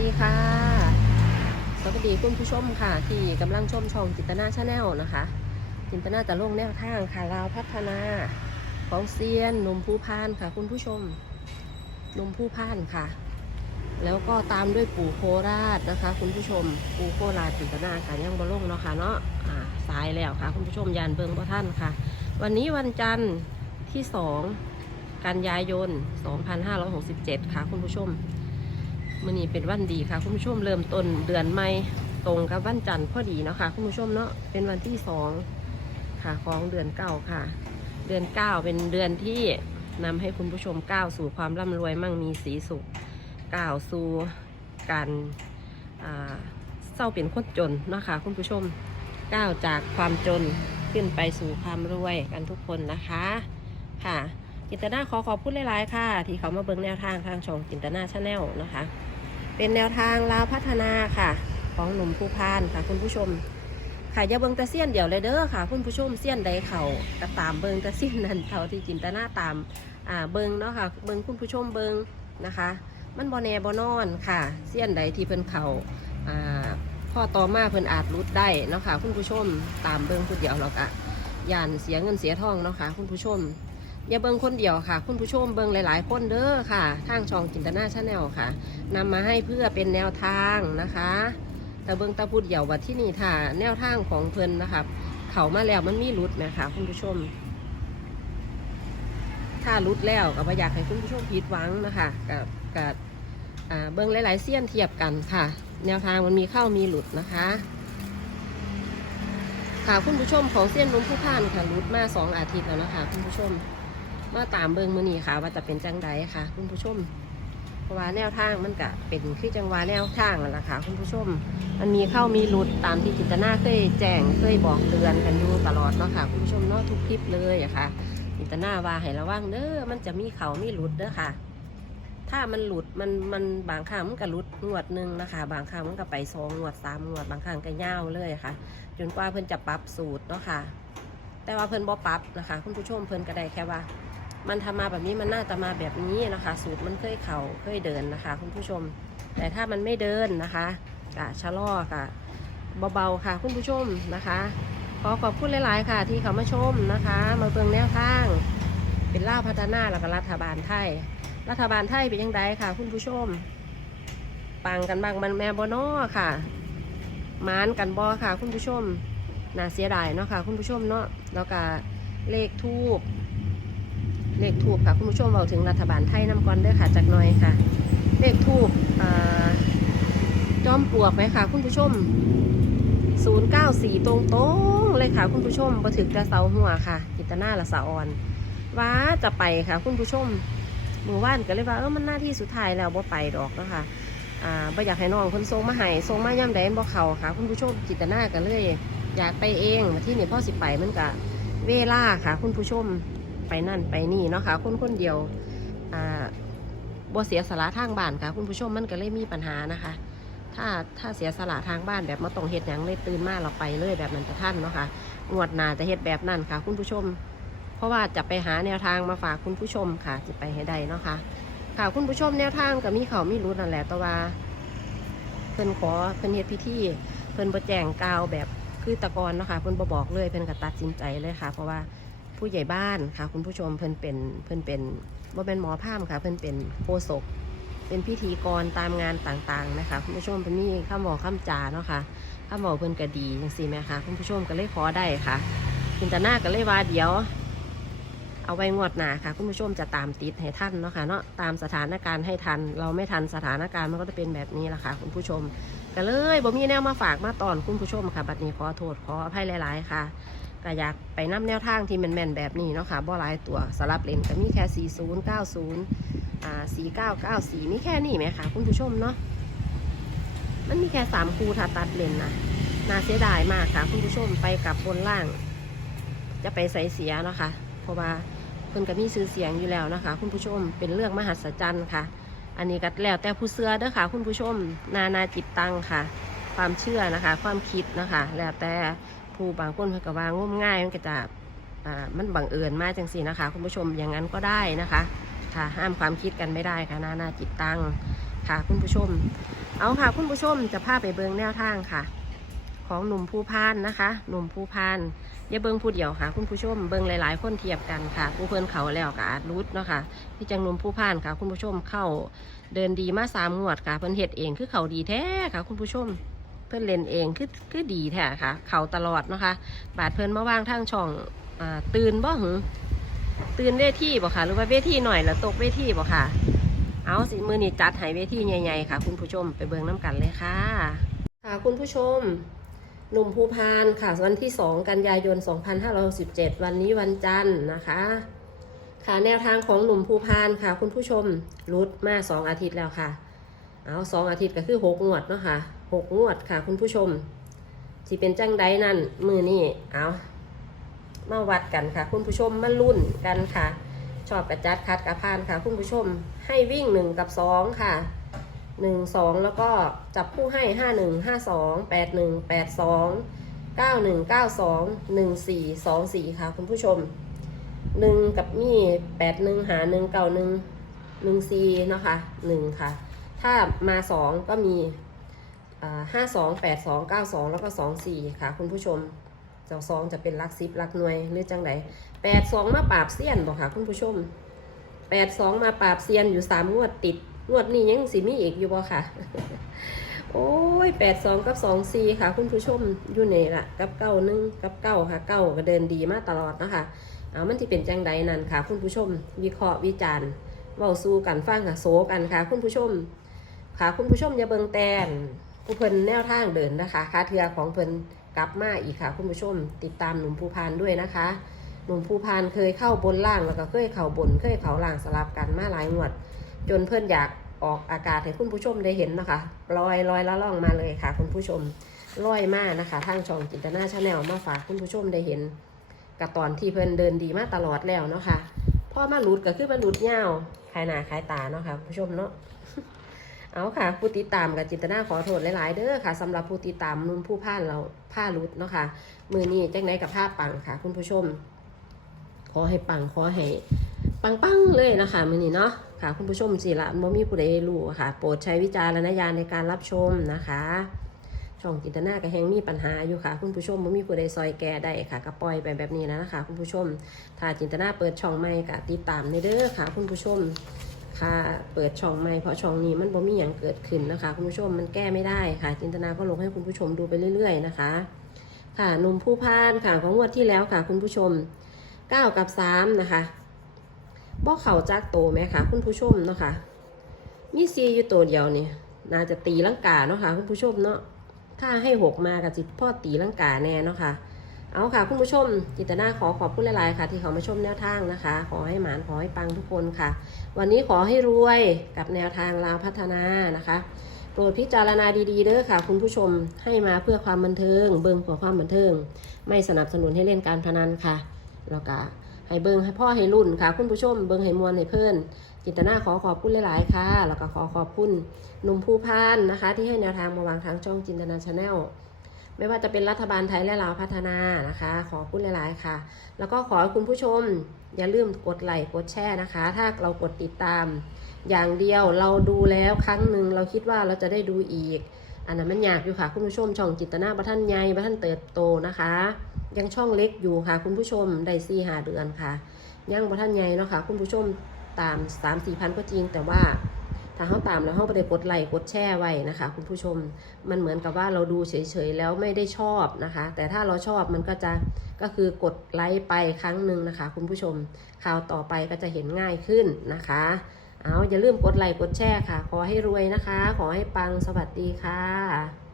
ดีค่ะ สวัสดีคุณผู้ชมค่ะ ที่กำลังชมช่องจินตนาชาแนลนะคะ จินตนาจะลงแนวทางค่ะลาวพัฒนาของเซียนหนุ่มผู้พานค่ะ คุณผู้ชมหนุ่มผู้พานค่ะ แล้วก็ตามด้วยปู่โคราชนะคะ คุณผู้ชม ปู่โคราชจินตนาค่ะยังบ่ลงเนาะค่ะเนาะอ่าสายแล้วค่ะ คุณผู้ชมยานเบิงพ่ท่านค่ะ วันนี้วันจันทร์ที่2กันยายน 2567 ค่ะ คุณผู้ชม มื่อนี้เป็นวันดีค่ะ คุณผู้ชมเริ่มต้นเดือนใหม่ตรงกับวันจันทร์พอดีเนาะค่ะคุณผู้ชมเนาะเป็นวันที่สองค่ะของเดือนเก้าค่ะ เดือนเก้าเป็นเดือนที่นำให้คุณผู้ชมก้าวสู่ความร่ำรวยมั่งมีสีสุขก้าวสู่การอ่าเศร้าเป็นคนจนเนาะค่ะคุณผู้ชมก้าวจากความจนขึ้นไปสู่ความรวยกันทุกคนนะคะค่ะจินตนาขอขอบคุณหลาย ๆ ค่ะ ที่เขามาเบิ่งแนวทางทางช่องจินตนาชาแนลนะคะ เป็นแนวทางลาวพัฒนาค่ะ ของหนุ่มผู้พานค่ะ คุณผู้ชม ค่ะอย่าเบิงตะเสี้ยนเดี๋ยวเลยเด้อค่ะ คุณผู้ชมเสี้ยนใดเขาก็ตามเบิงตะเสี้ยนนั้นเท่าที่จินตนาตามอ่าเบิงเนาะค่ะ เบิงคุณผู้ชมเบิงนะคะ มันบ่แนบ่นอนค่ะเสี้ยนใดที่เพิ่นเขาอ่าข้อต่อมาเพิ่นอาจรุดได้เนาะค่ะ คุณผู้ชมตามเบิงผู้เดียวเราก็ยานเสียเงินเสียทองเนาะค่ะ คุณผู้ชม อย่าเบิ่งคนเดียวค่ะ คุณผู้ชมเบิ่งหลายๆ คนเด้อค่ะ ทางช่องจินตนาชาแนลค่ะนำมาให้เพื่อเป็นแนวทางนะคะ แต่เบิ่งตาพูดเดียวว่าที่นี่ค่ะ แนวทางของเพิ่นนะคะเขามาแล้วมันมีรุดไหมคะคุณผู้ชม ถ้ารุดแล้วก็บ่อยากให้คุณผู้ชมผิดหวังนะคะกับกับเบิ่งหลายๆเสี้ยนเทียบกันค่ะ แนวทางมันมีเข้ามีหลุดนะคะค่ะคุณผู้ชมของเส้นนุ่มผู้พานค่ะรุดมาสองอาทิตย์แล้วนะคะคุณผู้ชม มาตามเบิงมือนี้ค่ะ ว่าจะเป็นจังใดค่ะ คุณผู้ชมเพราะว่าแนวทางมันก็เป็นคือจังหวะแนวทางนั่นแหละค่ะคุณผู้ชม มันมีเข้ามีหลุดตามที่จินตนาเคยแจ้งเคยบอกเตือนกันอยู่ตลอดเนาะค่ะคุณผู้ชมเนาะทุกคลิปเลยอะค่ะ จินตนาว่าให้ระวังเด้อมันจะมีเขามีหลุดเด้อค่ะ ถ้ามันหลุดมันมันบางครั้งมันก็หลุดงวดหนึ่งนะคะ บางครั้งมันก็ไปสองงวดสามงวดบางครั้งก็ยาวเลยค่ะ จนกว่าเพิ่นจะปรับสูตรเนาะค่ะ แต่ว่าเพิ่นบ่ปรับนะคะ คุณผู้ชมเพิ่นก็ได้แค่ว่า มันทำมาแบบนี้มันน่าจะมาแบบนี้นะคะ สูตรมันเคยเข่าเคยเดินนะคะ คุณผู้ชม แต่ถ้ามันไม่เดินนะคะกะชะลอค่ะเบาๆค่ะ คุณผู้ชมนะคะขอขอบคุณหลาย ๆ ค่ะ ที่เขามาชมนะคะ มาเบิ่งแนวทาง เป็นล่าพัฒนาแล้วก็รัฐบาลไทย รัฐบาลไทยเป็นยังไงค่ะ คุณผู้ชมปังกันบ้างมันแม่บอนอค่ะมานกันบอค่ะ คุณผู้ชมน่าเสียดายเนาะค่ะ คุณผู้ชมเนาะแล้วก็เลขทูบ เลขทูบค่ะคุณผู้ชมเราถึงรัฐบาลไทยน้ำก่อนเด้อค่ะจากน้อยค่ะ เลขทูบจอมปลวกไหมค่ะ คุณผู้ชม 094 ตรงตรงๆเลยค่ะ คุณผู้ชมมาถึงกระเสาหัวค่ะจิตนาละสะออนว่าจะไปค่ะ คุณผู้ชมมือว่านก็เลยว่าเออมันหน้าที่สุดท้ายแล้วบ่ไปดอกเนาะคะอ่าบ่อยากให้น้องคนทรงมาให้ทรงมาย่ำใดบ่เขาค่ะ คุณผู้ชมจิตนากันเลย อยากไปเองมาที่นี่พ่อสิไปมันกะเวลาค่ะ คุณผู้ชม ไปนั่นไปนี่เนาะค่ะคนคนเดียวอ่าบ่เสียสละทางบ้านค่ะ คุณผู้ชมมันก็เลยมีปัญหานะคะ ถ้าถ้าเสียสละทางบ้านแบบมาต้องเฮ็ดหยังเลยตื่นมาเราไปเลยแบบนั้นจะท่านเนาะค่ะงวดหนาจะเฮ็ดแบบนั้นค่ะ คุณผู้ชม เพราะว่าจะไปหาแนวทางมาฝากคุณผู้ชมค่ะจะไปให้ได้เนาะค่ะค่ะคุณผู้ชมแนวทางกับมีเขามีรู้นั่นแหละแต่ว่าเพิ่นขอเพิ่นเฮ็ดพิธีเพิ่นบ่แจ้งกล่าวแบบคือตะกอนเนาะคะเพิ่นบ่บอกเลยเพิ่นก็ตัดสินใจเลยค่ะ เพราะว่า ผู้ใหญ่บ้านค่ะ คุณผู้ชมเพิ่นเป็นเพิ่นเป็นบ่าเป็นหมอพราหมค่ะ เพิ่นเป็นโฆษกเป็นพิธีกรตามงานต่างๆนะคะ คุณผู้ชมเพิ่นมีคำบอกคำจาเนาะค่ะคำบอกเพิ่นก็ดีจังซี่แหมคะคุณผู้ชมก็เลยขอได้ค่ะจินตนาก็เลยว่าเดี๋ยว เอาไว้งวดหนาค่ะ คุณผู้ชมจะตามติดให้ท่านเนาะค่ะเนาะตามสถานการณ์ให้ทัน เราไม่ทันสถานการณ์มันก็จะเป็นแบบนี้แหละค่ะ คุณผู้ชม ก็เลยบ่มีแนวมาฝากมาตอนคุณผู้ชมค่ะ บัดนี้ขอโทษขออภัยหลาย ๆ ค่ะก็อยากไปนํแนวทางที่แมนๆแบบนี้เนาะค่ะบ่หลายตัวสลับเลนก็มีแค่ 40 90อ่า4994 มีแค่นี้ไหมคะคุณผู้ชมเนาะมันมีแค่3คู่ถ้าตัดเลนนะน่าเสียดายมากค่ะ คุณผู้ชมไปกับบนล่าง จะไปใส่เสียเนาะค่ะเพราะว่าเพิ่นก็มีชื่อเสียงอยู่แล้วนะคะ คุณผู้ชมเป็นเรื่องมหัศจรรย์ค่ะ อันนี้ก็แล้วแต่ผู้เชื่อเด้อค่ะ คุณผู้ชม นานาจิตตังค่ะ ความเชื่อนะคะ ความคิดนะคะ แล้วแต่ผู้บางคนเพิ่นก็ว่างมง่ายมันก็จะอ่ามันบังเอิญมากจังสินะคะ คุณผู้ชมอย่างนั้นก็ได้นะคะ ค่ะห้ามความคิดกันไม่ได้ค่ะ นานาจิตตังค่ะ คุณผู้ชม เอาค่ะ คุณผู้ชมจะพาไปเบิงแนวทางค่ะ ของหนุ่มภูพานนะคะ หนุ่มภูพาน อย่าเบิ้งผู้เดียวค่ะ คุณผู้ชมเบิ้งหลายๆ คนเทียบกันค่ะ ผู้เพื่อนเขาแล้วกับอาจรุดเนาะค่ะพี่จังนุ่มภูพานค่ะ คุณผู้ชมเข้าเดินดีมาสามงวดค่ะ เพิ่นเฮ็ดเองคือเขาดีแท้ค่ะ คุณผู้ชมเพื่อนเล่นเองคือคือดีแท้ค่ะ เขาตลอดเนาะคะบาดเพิ่อนมาว่างทางช่องอตื่นบ่หึตื่นเวทีบ่ค่ะ หรือว่าเวทีหน่อยแล้วตกเวทีบ่ค่ะ เอาสิมือนี้จัดให้เวทีใหญ่ๆค่ะ คุณผู้ชมไปเบิ่งน้ำกันเลยค่ะ ค่ะคุณผู้ชม หนุ่มภูพานค่ะ วันที่ 2 กันยายน 2567 วันนี้วันจันทร์นะคะ ค่ะแนวทางของหนุ่มภูพานค่ะ คุณผู้ชมรุดมา 2 อาทิตย์แล้วค่ะ เอาสองอาทิตย์ก็คือหกงวดเนาะค่ะหกงวดค่ะ คุณผู้ชมสิเป็นจังไดนั่นมือนี่เอามาวัดกันค่ะ คุณผู้ชมมารุ่นกันค่ะ ชอบกระจัดคัดกระพานค่ะ คุณผู้ชมให้วิ่งหนึ่งกับสองค่ะ หนึ่งสองแล้วก็จับผู้ให้ห้าหนึ่งห้าสองแปดหนึ่งแปดสองเก้าหนึ่งเก้าสองหนึ่งสี่สองสี่ค่ะคุณผู้ชมหนึ่งกับมี่แปดหนึ่งหาหนึ่งเก้าหนึ่งหนึ่งสี่นะคะหนึ่งค่ะ ถ้ามาสองก็มีห้าสองแปดสองเก้าสองแล้วก็สองสี่ค่ะคุณผู้ชมเจ้าสองจะเป็นลักซิบลักหน่วยหรือจังไดแปดสองมาปราบเซียนบอกค่ะคุณผู้ชมแปดสองมาปราบเซียนอยู่สามงวดติด งวดนี้ยังสิมีอีกอยู่บ่ค่ะ โอ้ยแปดสองกับสองสี่ค่ะ คุณผู้ชมอยู่ในละกับเก้าหนึ่งกับเก้าค่ะเก้าก็เดินดีมากตลอดนะคะ เอามันที่เป็นจังใดนั่นค่ะ คุณผู้ชม วิเคราะห์วิจารณ์เว้าสู้กันฟังค่ะโซกันค่ะ คุณผู้ชม ค่ะ คุณผู้ชมอย่าเบิงแตนผู้เพิ่นแนวทางเดินนะคะคาเทือของเพิ่นกลับมาอีกค่ะ คุณผู้ชม ติดตามหนุ่มภูพานด้วยนะคะหนุ่มภูพานเคยเข้าบนล่างแล้วก็เคยเข้าบนเคยเข้าล่างสลับกันมาหลายงวด จนเพิ่อนอยากออกอากาศให้คุณผู้ชมได้เห็นนะคะลอยลอยละล่องมาเลยค่ะ คุณผู้ชมลอยมากนะคะทางช่องจินตนาชาแนลมาฝากคุณผู้ชมได้เห็นกับตอนที่เพิ่อนเดินดีมาตลอดแล้วเนาะค่ะพ่อมาหลุดก็คือมาหลุดเงาวขายหนาขายตาเนาะค่ะคุณผู้ชมเนาะเอาค่ะ ผู้ติดตามกับจินตนาขอโทษหลาย ๆ เด้อค่ะสำหรับผู้ติดตามนุ่มผู้พ่านเราผ้ารุดเนาะค่ะมือนี้จังไหนกับผ้าปังค่ะ คุณผู้ชม ขอให้ปังขอให้ปังปังๆเลยนะคะมือนี้เนาะ ค่ะคุณผู้ชมสิละบ่มีผู้ใดรู้ค่ะ โปรดใช้วิจารณญาณในการรับชมนะคะ ช่องจินตนากับแฮงมีปัญหาอยู่ค่ะ คุณผู้ชมบ่มีผู้ใดซอยแก้ได้ค่ะก็ปล่อยไปแบบนี้แล้วนะคะ คุณผู้ชม ถ้าจินตนาเปิดช่องใหม่ก็ติดตามในเด้อค่ะ คุณผู้ชมค่ะเปิดช่องใหม่เพราะช่องนี้มันบ่มีอย่างเกิดขึ้นนะคะ คุณผู้ชมมันแก้ไม่ได้ค่ะ จินตนาก็ลงให้คุณผู้ชมดูไปเรื่อย ๆ นะคะ ค่ะนุ่มผู้พานค่ะของงวดที่แล้วค่ะ คุณผู้ชม 9 กับ 3 นะคะ บ่เข่าจากโตไหมคะคุณผู้ชมเนาะค่ะมีซีอยู่ตัวเดียวนี่น่าจะตีลังกาเนาะค่ะคุณผู้ชมเนาะถ้าให้หกมากับจิตพ่อตีลังกาแน่เนาะค่ะเอาค่ะ คุณผู้ชม จิตนาขอขอบคุณหลายๆค่ะ ที่เขามาชมแนวทางนะคะ ขอให้หมานขอให้ปังทุกคนค่ะ วันนี้ขอให้รวยกับแนวทางลาวพัฒนานะคะโปรดพิจารณาดีๆเด้อค่ะ คุณผู้ชมให้มาเพื่อความบันเทิง เบิ่งเพื่อความบันเทิง ไม่สนับสนุนให้เล่นการพนันค่ะแล้วก็ ให้เบิงให้พ่อให้รุ่นค่ะ คุณผู้ชม เบิงให้มวลให้เพื่อนจิตนาขอขอบคุณหลายๆค่ะ แล้วก็ขอขอบคุณหนุ่มผู้พานนะคะ ที่ให้แนวทางมาวางทางช่องจินตนาชาแนลไม่ว่าจะเป็นรัฐบาลไทยและลาวพัฒนานะคะ ขอคุณหลายๆค่ะ แล้วก็ขอคุณผู้ชม อย่าลืมกดไลค์กดแชร์นะคะ ถ้าเรากดติดตาม อย่างเดียวเราดูแล้วครั้งหนึ่งเราคิดว่าเราจะได้ดูอีก อันนั้นมันยากอยู่ค่ะ คุณผู้ชมช่องจิตนาบัท่านใหญ่บัท่านเติบโตนะคะ ยังช่องเล็กอยู่ค่ะ คุณผู้ชมได้สี่หาเดือนค่ะยังบัท่านใหญ่เนาะค่ะ คุณผู้ชมตามสามสี่พันก็จริง แต่ว่าถ้าเขาตามแล้วเขาไปได้กดไลค์กดแชร์ไว้นะคะ คุณผู้ชมมันเหมือนกับว่าเราดูเฉยๆแล้วไม่ได้ชอบนะคะ แต่ถ้าเราชอบมันก็จะก็คือกดไลค์ไปครั้งหนึ่งนะคะ คุณผู้ชมข่าวต่อไปก็จะเห็นง่ายขึ้นนะคะ เอาอย่าลืมกดไลค์กดแชร์ค่ะ ขอให้รวยนะคะ ขอให้ปังสวัสดีค่ะ